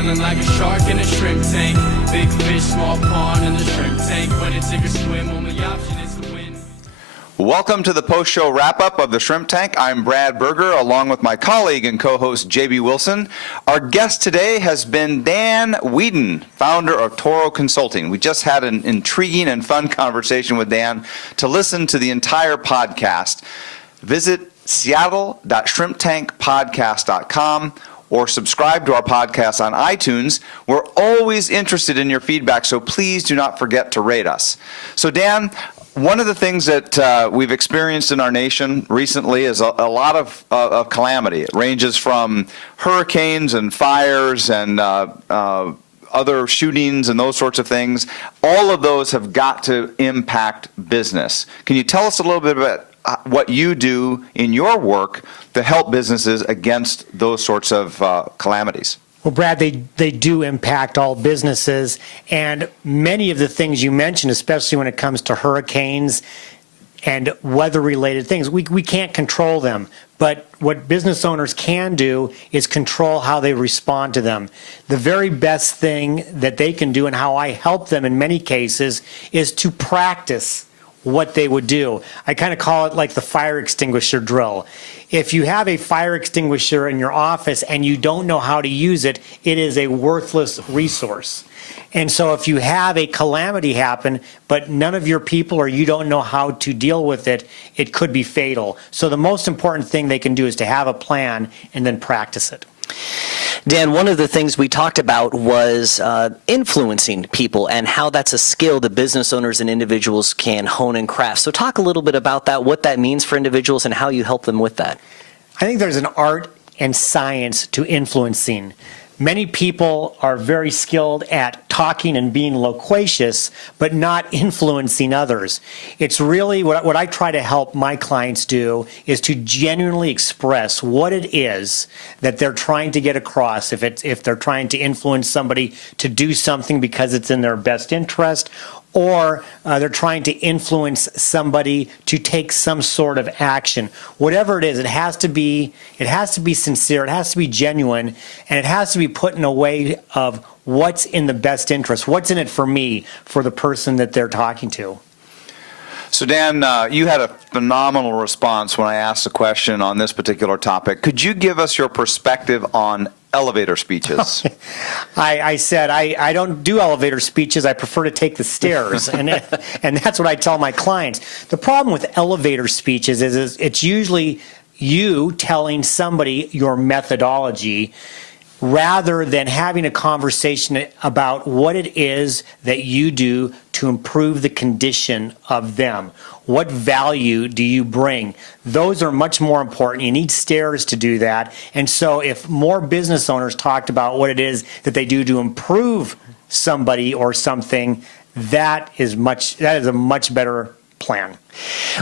feeling like a shark in a shrimp tank. Big fish, small pond in the shrimp tank. When it take a swim, only option is to win. Welcome to the post-show wrap-up of the Shrimp Tank. I'm Brad Berger, along with my colleague and co-host JB Wilson. Our guest today has been Dan Weedin, founder of Toro Consulting. We just had an intriguing and fun conversation with Dan. To listen to the entire podcast, visit seattle.shrimptankpodcast.com or subscribe to our podcast on iTunes. We're always interested in your feedback, so please do not forget to rate us. So Dan, one of the things that we've experienced in our nation recently is a lot of calamity. It ranges from hurricanes and fires and other shootings and those sorts of things. All of those have got to impact business. Can you tell us a little bit about what you do in your work to help businesses against those sorts of calamities? Well, Brad, they do impact all businesses, and many of the things you mentioned, especially when it comes to hurricanes and weather-related things, we can't control them. But what business owners can do is control how they respond to them. The very best thing that they can do, and how I help them in many cases, is to practice what they would do. I kind of call it like the fire extinguisher drill. If you have a fire extinguisher in your office and you don't know how to use it, it is a worthless resource. And so if you have a calamity happen, but none of your people or you don't know how to deal with it, it could be fatal. So the most important thing they can do is to have a plan and then practice it. Dan, one of the things we talked about was influencing people and how that's a skill that business owners and individuals can hone and craft. So talk a little bit about that, what that means for individuals and how you help them with that. I think there's an art and science to influencing. Many people are very skilled at talking and being loquacious, but not influencing others. It's really what I try to help my clients do is to genuinely express what it is that they're trying to get across. If they're trying to influence somebody to do something because it's in their best interest, or they're trying to influence somebody to take some sort of action. Whatever it is, it has to be sincere, it has to be genuine, and it has to be put in a way of what's in the best interest, what's in it for me, for the person that they're talking to. So Dan, you had a phenomenal response when I asked a question on this particular topic. Could you give us your perspective on elevator speeches? I said I don't do elevator speeches. I prefer to take the stairs, and that's what I tell my clients. The problem with elevator speeches is it's usually you telling somebody your methodology rather than having a conversation about what it is that you do to improve the condition of them. What value do you bring? Those are much more important. You need stairs to do that. And so if more business owners talked about what it is that they do to improve somebody or something, that is a much better plan.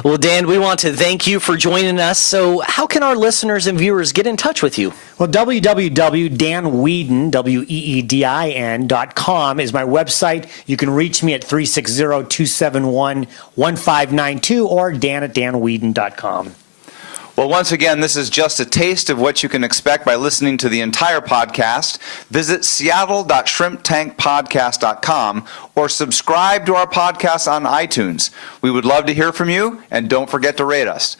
Well, Dan, we want to thank you for joining us. So how can our listeners and viewers get in touch with you? Well, www.danweedin.com is my website. You can reach me at 360-271-1592 or dan@danweedin.com. Well, once again, this is just a taste of what you can expect by listening to the entire podcast. Visit seattle.shrimptankpodcast.com or subscribe to our podcast on iTunes. We would love to hear from you, and don't forget to rate us.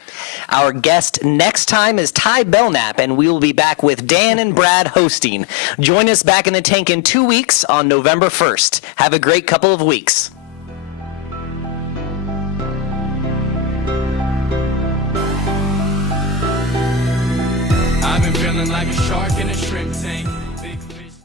Our guest next time is Ty Belknap, and we will be back with Dan and Brad hosting. Join us back in the tank in 2 weeks on November 1st. Have a great couple of weeks. I've been feeling like a shark in a shrimp tank.